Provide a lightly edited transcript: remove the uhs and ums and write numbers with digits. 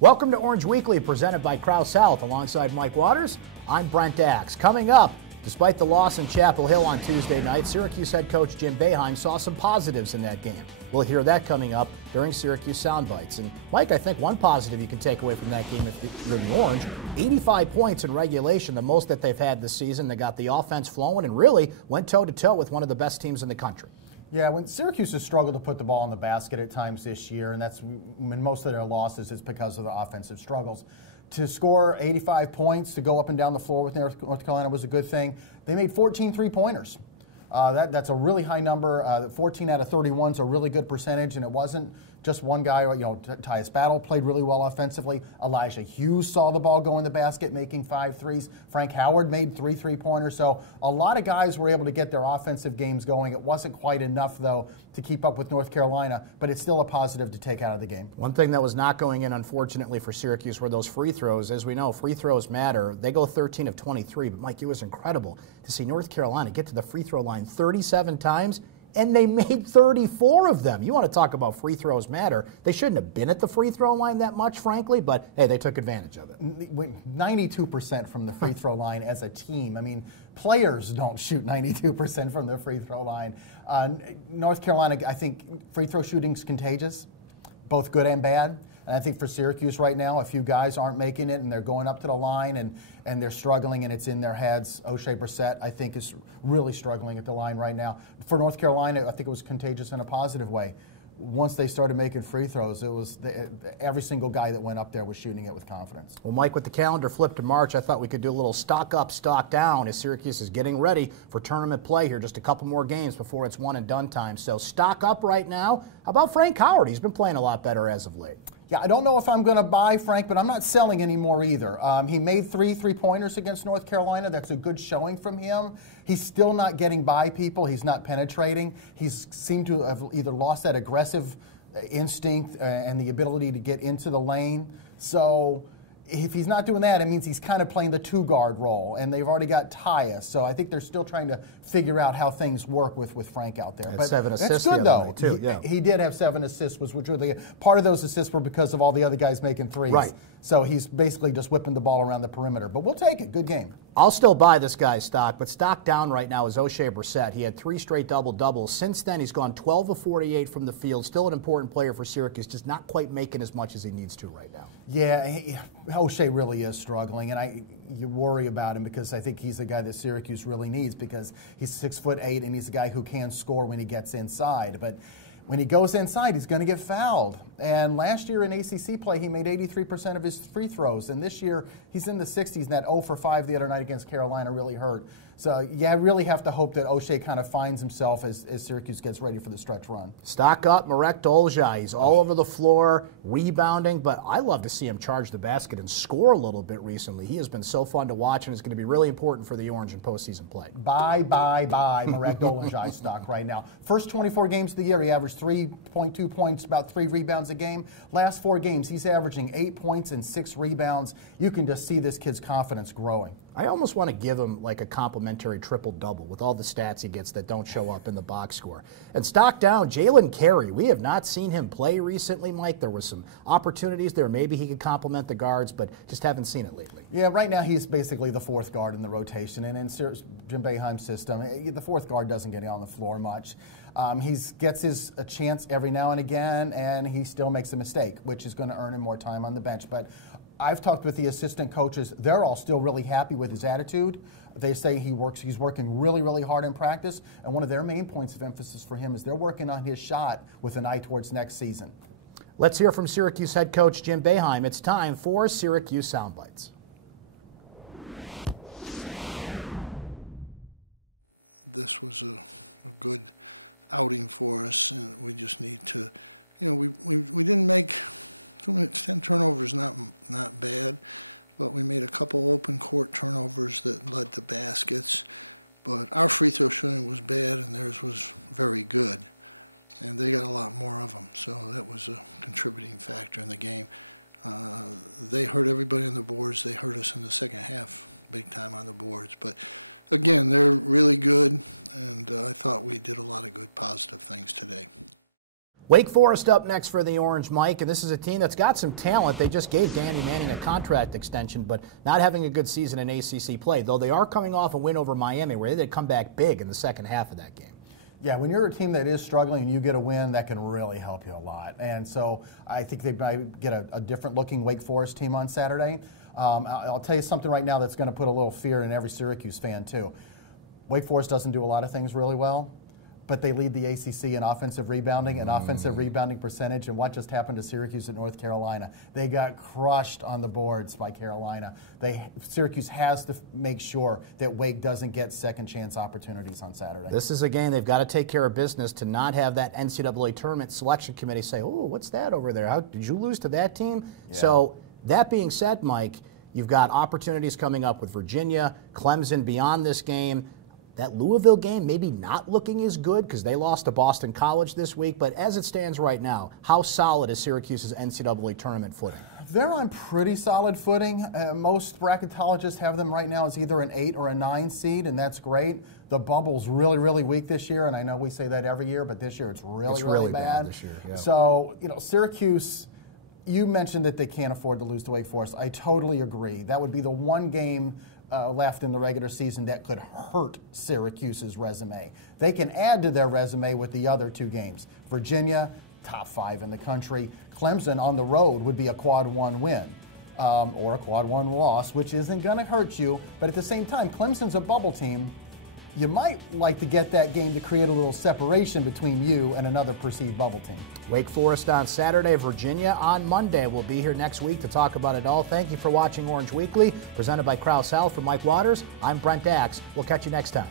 Welcome to Orange Weekly, presented by Krause Health. Alongside Mike Waters, I'm Brent Axe. Coming up, despite the loss in Chapel Hill on Tuesday night, Syracuse head coach Jim Boeheim saw some positives in that game. We'll hear that coming up during Syracuse Soundbites. And Mike, I think one positive you can take away from that game if you're the Orange, 85 points in regulation, the most that they've had this season. They got the offense flowing and really went toe-to-toe with one of the best teams in the country. Yeah, when Syracuse has struggled to put the ball in the basket at times this year, and that's when most of their losses is because of the offensive struggles. To score 85 points, to go up and down the floor with North Carolina was a good thing. They made 14 three-pointers. That's a really high number. 14 out of 31 is a really good percentage, and it wasn't just one guy. Tyus Battle played really well offensively. Elijah Hughes saw the ball go in the basket, making 5 threes. Frank Howard made 3 three-pointers. So a lot of guys were able to get their offensive games going. It wasn't quite enough, though, to keep up with North Carolina, but it's still a positive to take out of the game. One thing that was not going in, unfortunately, for Syracuse were those free throws. As we know, free throws matter. They go 13 of 23, but Mike, it was incredible to see North Carolina get to the free throw line 37 times, and they made 34 of them. You want to talk about free throws matter. They shouldn't have been at the free throw line that much, frankly, but hey, they took advantage of it. 92% from the free throw line as a team. I mean, players don't shoot 92% from the free throw line. North Carolina, I think free throw shooting's contagious, both good and bad. And I think for Syracuse right now, a few guys aren't making it, and they're going up to the line, and they're struggling, and it's in their heads. O'Shea Brissett, I think, is really struggling at the line right now. For North Carolina, I think it was contagious in a positive way. Once they started making free throws, it was every single guy that went up there was shooting it with confidence. Well, Mike, with the calendar flipped to March, I thought we could do a little stock up, stock down as Syracuse is getting ready for tournament play here. Just a couple more games before it's one and done time. So stock up right now. How about Frank Howard? He's been playing a lot better as of late. Yeah, I don't know if I'm going to buy Frank, but I'm not selling anymore either. He made 3 three-pointers against North Carolina. That's a good showing from him. He's still not getting by people. He's not penetrating. He's seemed to have either lost that aggressive instinct and the ability to get into the lane. So if he's not doing that, it means he's kind of playing the two-guard role, and they've already got Tyus. So I think they're still trying to figure out how things work with Frank out there. But 7 assists that's good, the other though. night, too. Yeah. He did have 7 assists, which were part of those assists were because of all the other guys making threes. Right. So he's basically just whipping the ball around the perimeter. But we'll take it. Good game. I'll still buy this guy's stock, but stock down right now is O'Shea Brissett. He had 3 straight double-doubles. Since then, he's gone 12 of 48 from the field. Still an important player for Syracuse, just not quite making as much as he needs to right now. Yeah, O'Shea really is struggling, and you worry about him because I think he's a guy that Syracuse really needs because he's 6'8" and he's a guy who can score when he gets inside. But when he goes inside, he's going to get fouled. And last year in ACC play, he made 83% of his free throws. And this year, he's in the 60s, and that 0 for 5 the other night against Carolina really hurt. So, yeah, I really have to hope that O'Shea kind of finds himself as Syracuse gets ready for the stretch run. Stock up, Marek Dolezaj. He's all over the floor, rebounding, but I love to see him charge the basket and score a little bit recently. He has been so fun to watch, and is going to be really important for the Orange in postseason play. Buy Marek Dolezaj stock right now. First 24 games of the year, he averaged 3.2 points, about 3 rebounds a game. Last 4 games, he's averaging 8 points and 6 rebounds. You can just see this kid's confidence growing. I almost want to give him like a complimentary triple-double with all the stats he gets that don't show up in the box score. And stock down, CAREY. We have not seen him play recently, Mike. There were some opportunities there. Maybe he could complement the guards, but just haven't seen it lately. Yeah, right now he's basically the 4th guard in the rotation. And in Jim Boeheim's system, the 4th guard doesn't get on the floor much. He gets a chance every now and again, and he still makes a mistake, which is going to earn him more time on the bench. But I've talked with the assistant coaches. They're all still really happy with his attitude. They say he's working really, really hard in practice, and one of their main points of emphasis for him is they're working on his shot with an eye towards next season. Let's hear from Syracuse head coach Jim Boeheim. It's time for Syracuse Soundbites. Wake Forest up next for the Orange, Mike, and this is a team that's got some talent. They just gave Danny Manning a contract extension, but not having a good season in ACC play, though they are coming off a win over Miami where they did come back big in the second half of that game. Yeah, when you're a team that is struggling and you get a win, that can really help you a lot. And so I think they might get a different-looking Wake Forest team on Saturday. I'll tell you something right now that's going to put a little fear in every Syracuse fan, too. Wake Forest doesn't do a lot of things really well, but they lead the ACC in offensive rebounding and offensive rebounding percentage. And what just happened to Syracuse at North Carolina? They got crushed on the boards by Carolina. Syracuse has to make sure that Wake doesn't get second chance opportunities on Saturday. This is a game they've got to take care of business to not have that NCAA Tournament selection committee say, oh, what's that over there? How did you lose to that team? Yeah. So that being said, Mike, you've got opportunities coming up with Virginia, Clemson beyond this game. That Louisville game maybe not looking as good because they lost to Boston College this week, but as it stands right now, how solid is Syracuse's NCAA tournament footing? They're on pretty solid footing. Most bracketologists have them right now as either an 8 or a 9 seed, and that's great. The bubble's really, really weak this year, and I know we say that every year, but this year it's really bad this year. Yeah. So, Syracuse, you mentioned that they can't afford to lose to Wake Forest. I totally agree. That would be the one game left in the regular season that could hurt Syracuse's resume. They can add to their resume with the other 2 games. Virginia, top 5 in the country. Clemson on the road would be a quad 1 win or a quad 1 loss, which isn't going to hurt you. But at the same time, Clemson's a bubble team. You might like to get that game to create a little separation between you and another perceived bubble team. Wake Forest on Saturday, Virginia on Monday. We'll be here next week to talk about it all. Thank you for watching Orange Weekly, presented by Krause Health. For Mike Waters, I'm Brent Axe. We'll catch you next time.